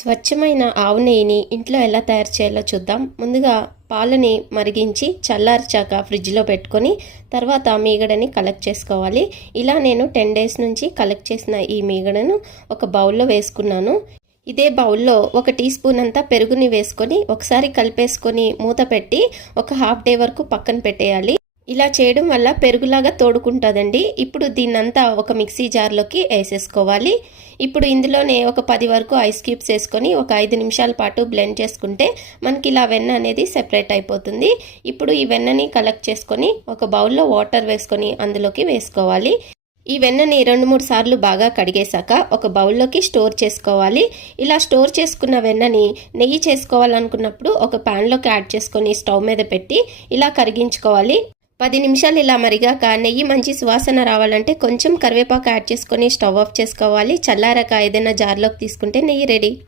స్వచ్ఛమైన ఆవు నెయ్యిని ఇంట్లో ఎలా తయారు చేయాలో చూద్దాం. ముందుగా పాలని మరిగించి చల్లార్చాక ఫ్రిడ్జ్లో పెట్టుకొని తర్వాత మీగడని కలెక్ట్ చేసుకోవాలి. ఇలా నేను 10 డేస్ నుంచి కలెక్ట్ చేసిన ఈ మీగడను ఒక బౌల్లో వేసుకున్నాను. ఇదే బౌల్లో 1 టీ స్పూన్ అంతా పెరుగుని వేసుకొని ఒకసారి కలిపేసుకొని మూత పెట్టి ఒక హాఫ్ డే వరకు పక్కన పెట్టేయాలి. ఇలా చేయడం వల్ల పెరుగులాగా తోడుకుంటుందండి. ఇప్పుడు దీన్నంతా ఒక మిక్సీ జార్లోకి వేసేసుకోవాలి. ఇప్పుడు ఇందులోనే ఒక 10 వరకు ఐస్ క్యూబ్స్ వేసుకొని ఒక 5 నిమిషాల పాటు బ్లెండ్ చేసుకుంటే మనకి ఇలా వెన్న అనేది సెపరేట్ అయిపోతుంది. ఇప్పుడు ఈ వెన్నని కలెక్ట్ చేసుకొని ఒక బౌల్లో వాటర్ వేసుకొని అందులోకి వేసుకోవాలి. ఈ వెన్నని 2-3 సార్లు బాగా కడిగేశాక ఒక బౌల్లోకి స్టోర్ చేసుకోవాలి. ఇలా స్టోర్ చేసుకున్న వెన్నని నెయ్యి చేసుకోవాలనుకున్నప్పుడు ఒక ప్యాన్లోకి యాడ్ చేసుకొని స్టవ్ మీద పెట్టి ఇలా కరిగించుకోవాలి. 10 నిమిషాలు ఇలా మరిగాక నెయ్యి మంచి సువాసన రావాలంటే కొంచెం కరివేపాకు యాడ్ చేసుకొని స్టవ్ ఆఫ్ చేసుకోవాలి. చల్లారాక ఏదైనా జార్లోకి తీసుకుంటే నెయ్యి రెడీ.